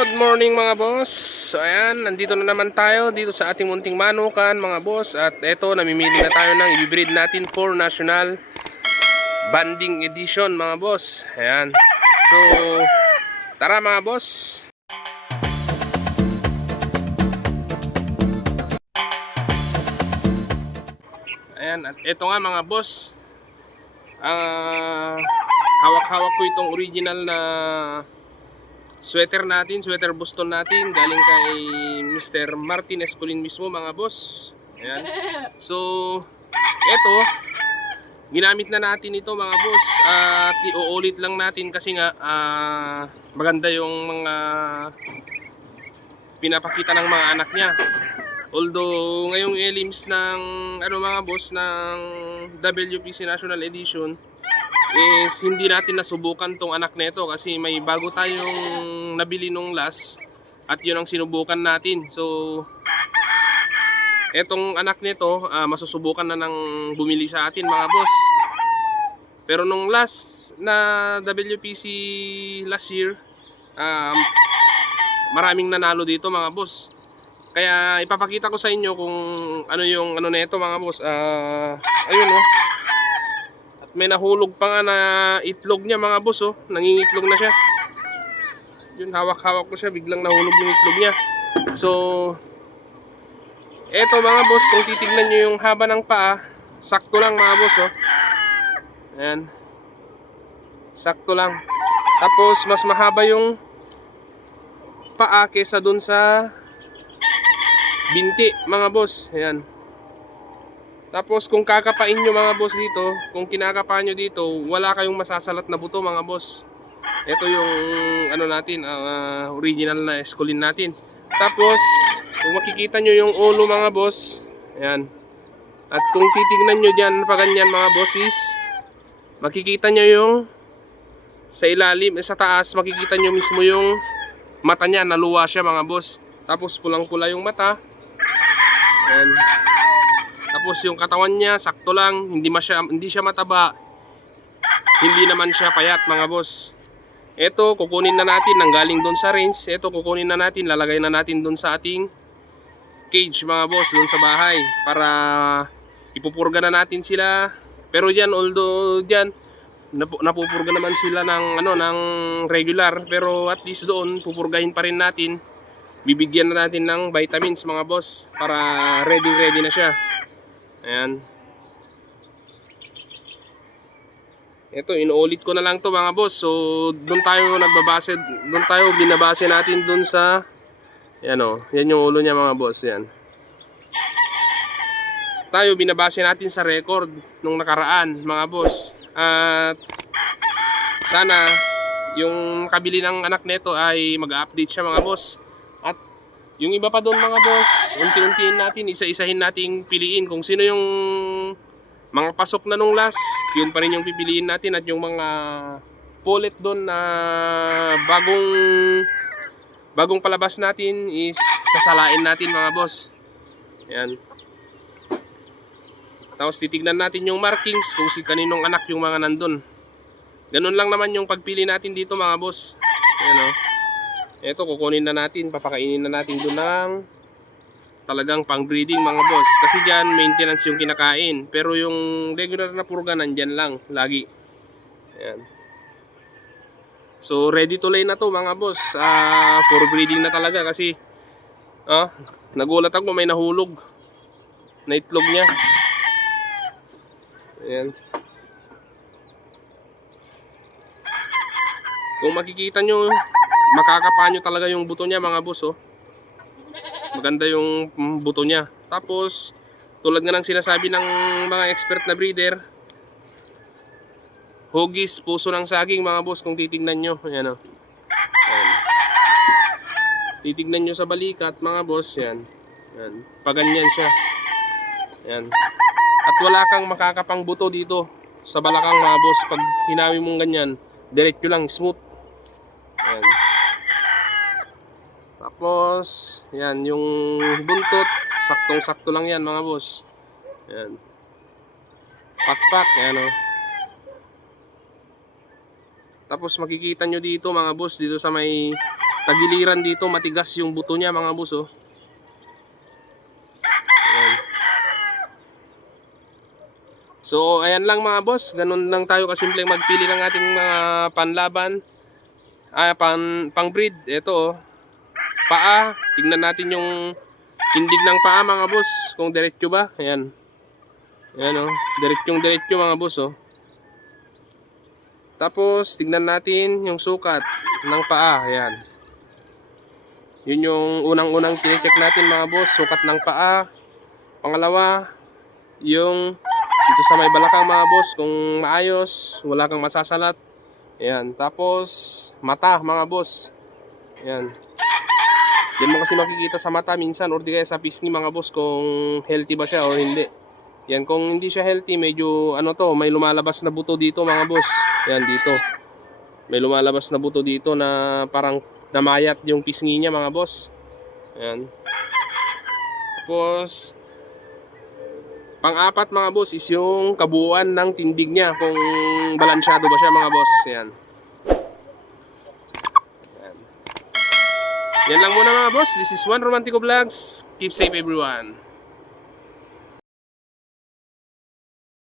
Good morning mga boss. So ayan, nandito na naman tayo dito sa ating munting manukan mga boss. At eto, namimili na tayo ng i-breed natin for National Banding Edition mga boss. Ayan. So tara mga boss. Ayan, at eto nga mga boss. Hawak-hawak ko itong original na sweater natin, sweater Boston natin, galing kay Mr. Martin Escolin mismo mga boss. Ayan. So eto, ginamit na natin ito mga boss. At iuulit lang natin kasi nga maganda yung mga pinapakita ng mga anak niya. Although ngayong elims ng mga boss ng WPC National Edition is hindi natin nasubukan tong anak nito kasi may bago tayong nabili nung last at yun ang sinubukan natin. So etong anak nito masusubukan na ng bumili sa atin mga boss. Pero nung last na WPC last year, maraming nanalo dito mga boss. Kaya ipapakita ko sa inyo kung ano yung nito mga boss. Ayun oh. At may nahulog pa nga na itlog niya mga boss oh. Nangingitlog na siya. Yun, hawak-hawak ko siya, biglang nahulog yung itlog niya. So eto mga boss, kung titignan nyo yung haba ng paa, sakto lang mga boss oh. Ayan. Sakto lang. Tapos mas mahaba yung paa kesa dun sa binti mga boss. Ayan. Tapos kung kakapain nyo mga boss dito, kung kinakapain nyo dito, wala kayong masasalat na buto mga boss. Ito yung natin, original na Escolin natin. Tapos kung makikita nyo yung ulo mga boss, ayan. At kung titignan nyo dyan pa ganyan mga boss is, makikita nyo yung sa ilalim, sa taas, makikita nyo mismo yung mata niya, naluwa siya mga boss. Tapos pulang-pula yung mata. Ayan. Tapos yung katawan niya sakto lang, hindi siya mataba. Hindi naman siya payat mga boss. Ito kukunin na natin nanggaling doon sa range. Ito kukunin na natin, lalagay na natin doon sa ating cage mga boss, doon sa bahay para ipupurga na natin sila. Pero diyan, although diyan napupurga naman sila ng regular, pero at least doon pupurgahin pa rin natin. Bibigyan na natin ng vitamins mga boss para ready na siya. Ayan. Ito, inuulit ko na lang to mga boss. So doon tayo binabase natin doon sa yan oh, yan yung ulo niya mga boss. Yan. Tayo binabase natin sa record nung nakaraan mga boss. At sana yung kabili ng anak nito ay mag-update siya mga boss. At yung iba pa doon mga boss, unti-untiin natin, isa-isahin nating piliin kung sino yung mga pasok na nung last, yun pa rin yung pipiliin natin. At yung mga pulit doon na bagong palabas natin is sasalain natin mga boss. Ayan. Tapos titignan natin yung markings kung si kaninong anak yung mga nandun. Ganun lang naman yung pagpili natin dito mga boss. Ayan o. Ito kukunin na natin, papakainin na natin doon ng talagang pang breeding mga boss. Kasi dyan maintenance yung kinakain. Pero yung regular na purga nandyan lang lagi. Ayan. So ready to lay na to mga boss. For breeding na talaga kasi nagulat ako may nahulog na itlog niya. Ayan. Kung makikita nyo, makakapa nyo talaga yung buto niya mga boss oh. Maganda yung buto niya. Tapos tulad nga ng sinasabi ng mga expert na breeder, hugis, puso ng saging mga boss kung titignan nyo. Ayan oh. Ayan. Titignan nyo sa balikat mga boss. Yan. Yan. Paganyan siya. Yan. At wala kang makakapang buto dito sa balakang mga boss. Pag hinawi mong ganyan, diretso lang, smooth. Yan. Tapos yan, yung buntot saktong-sakto lang yan mga boss. Yan. Pakpak, yan o. Tapos makikita nyo dito mga boss, dito sa may tagiliran dito, matigas yung buto niya mga boss oh. Ayan. So ayan lang mga boss, ganun lang tayo kasimpleng magpili ng ating mga panlaban, pang breed. Ito oh, paa, tingnan natin yung tindig ng paa mga boss, kung diretso ba. Ayan, ayan oh, diretso mga boss oh. Tapos tignan natin yung sukat ng paa. Ayan, yun yung unang-unang tine-check natin mga boss, sukat ng paa. Pangalawa, yung dito sa may balakang mga boss, kung maayos, wala kang masasalat. Ayan, tapos mata mga boss. Ayan, yan mo kasi makikita sa mata minsan or di kaya sa pisngi mga boss kung healthy ba siya o hindi. Yan, kung hindi siya healthy, medyo ano to, may lumalabas na buto dito mga boss. Yan dito, may lumalabas na buto dito na parang namayat yung pisngi niya mga boss. Ayan. Tapos pang-apat mga boss is yung kabuuan ng tindig niya, kung balansyado ba siya mga boss. Ayan. Yan lang muna mga boss. This is One Romantico Vlogs. Keep safe everyone.